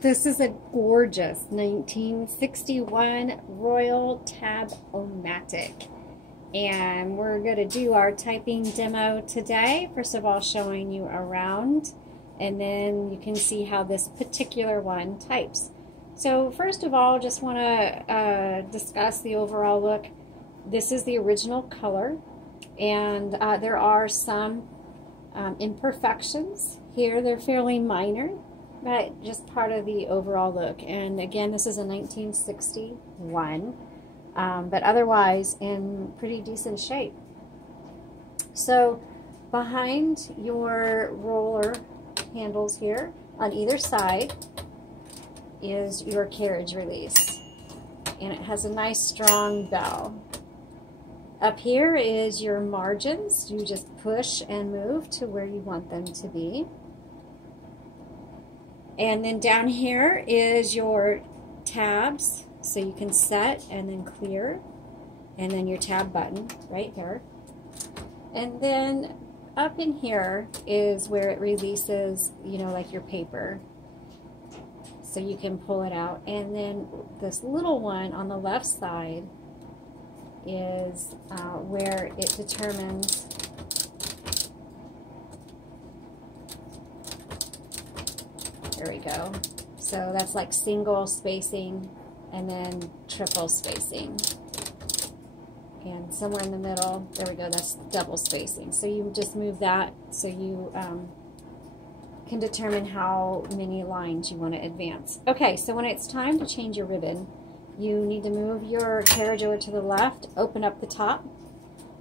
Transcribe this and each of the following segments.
This is a gorgeous 1961 Royal Tab-O-Matic. And we're going to do our typing demo today. First of all, showing you around, and then you can see how this particular one types. So first of all, just want to discuss the overall look. This is the original color, and there are some imperfections here. They're fairly minor, but just part of the overall look. And again, this is a 1961, but otherwise in pretty decent shape. So behind your roller handles here on either side is your carriage release, and it has a nice strong bell. Up here is your margins. You just push and move to where you want them to be. And then down here is your tabs, so you can set and then clear, and then your tab button right here. And then up in here is where it releases, you know, like your paper, so you can pull it out. And then this little one on the left side is where it determines there we go. So that's like single spacing and then triple spacing. And somewhere in the middle, there we go, that's double spacing. So you just move that so you can determine how many lines you want to advance. Okay, so when it's time to change your ribbon, you need to move your carriage over to the left, open up the top.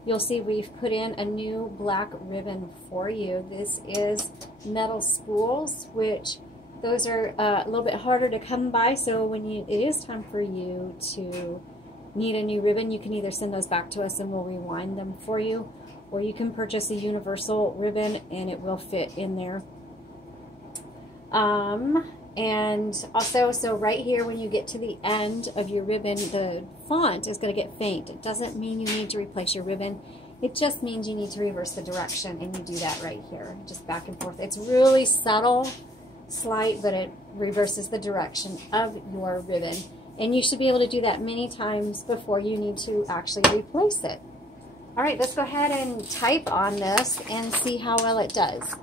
You'll see we've put in a new black ribbon for you. This is metal spools, which those are a little bit harder to come by, so when it is time for you to need a new ribbon, you can either send those back to us and we'll rewind them for you, or you can purchase a universal ribbon and it will fit in there. And also, so right here when you get to the end of your ribbon, the font is going to get faint. It doesn't mean you need to replace your ribbon. It just means you need to reverse the direction, and you do that right here, just back and forth. It's really subtle, slight, but it reverses the direction of your ribbon. And you should be able to do that many times before you need to actually replace it. All right, let's go ahead and type on this and see how well it does.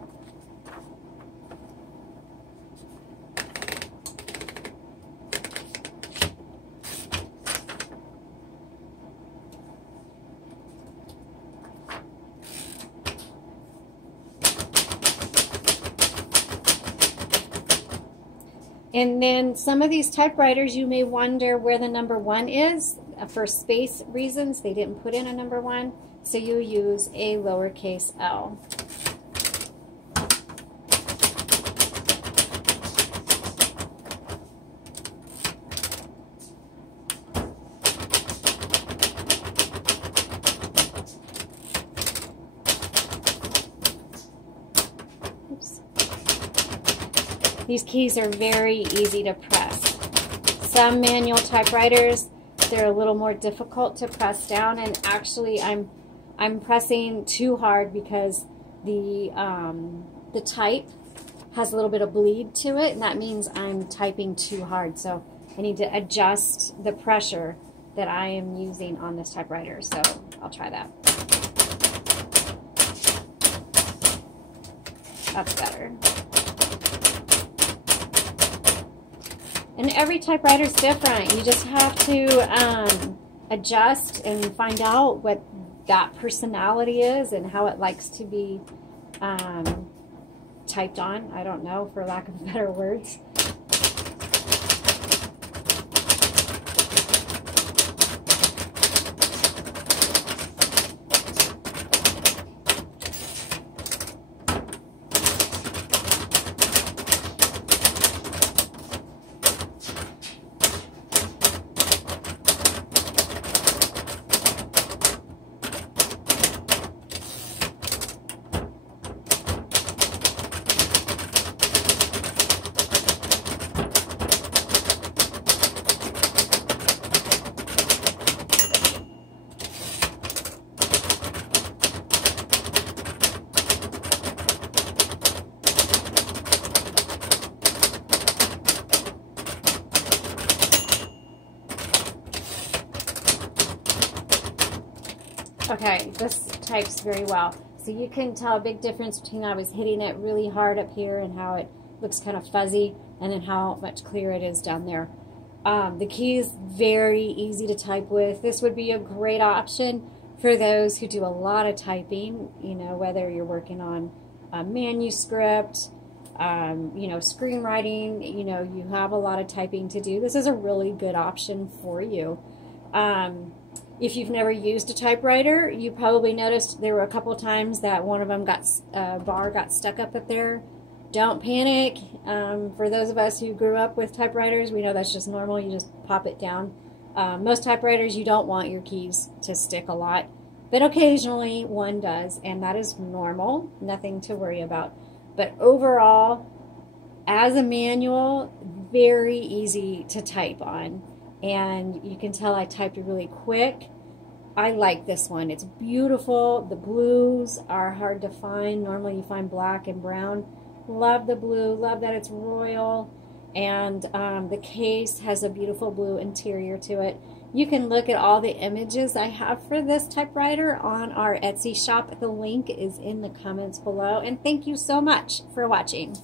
And then some of these typewriters, you may wonder where the number 1 is. For space reasons, they didn't put in a number 1, so you use a lowercase l. Oops. These keys are very easy to press. Some manual typewriters, they're a little more difficult to press down, and actually I'm pressing too hard because the type has a little bit of bleed to it, and that means I'm typing too hard. So I need to adjust the pressure that I am using on this typewriter. So I'll try that. That's better. And every typewriter is different. You just have to adjust and find out what that personality is and how it likes to be typed on. I don't know, for lack of better words. Okay, this types very well. So you can tell a big difference between I was hitting it really hard up here and how it looks kind of fuzzy, and then how much clearer it is down there. The key is very easy to type with. This would be a great option for those who do a lot of typing, you know, whether you're working on a manuscript, you know, screenwriting, you know, you have a lot of typing to do. This is a really good option for you. If you've never used a typewriter, you probably noticed there were a couple times that one of them bar got stuck up there. Don't panic. For those of us who grew up with typewriters, we know that's just normal. You just pop it down. Most typewriters, you don't want your keys to stick a lot, but occasionally one does, and that is normal. Nothing to worry about. But overall, as a manual, very easy to type on. And you can tell I typed really quick. I like this one. It's beautiful. The blues are hard to find. Normally you find black and brown. Love the blue. Love that it's royal. And the case has a beautiful blue interior to it. You can look at all the images I have for this typewriter on our Etsy shop. The link is in the comments below. And thank you so much for watching.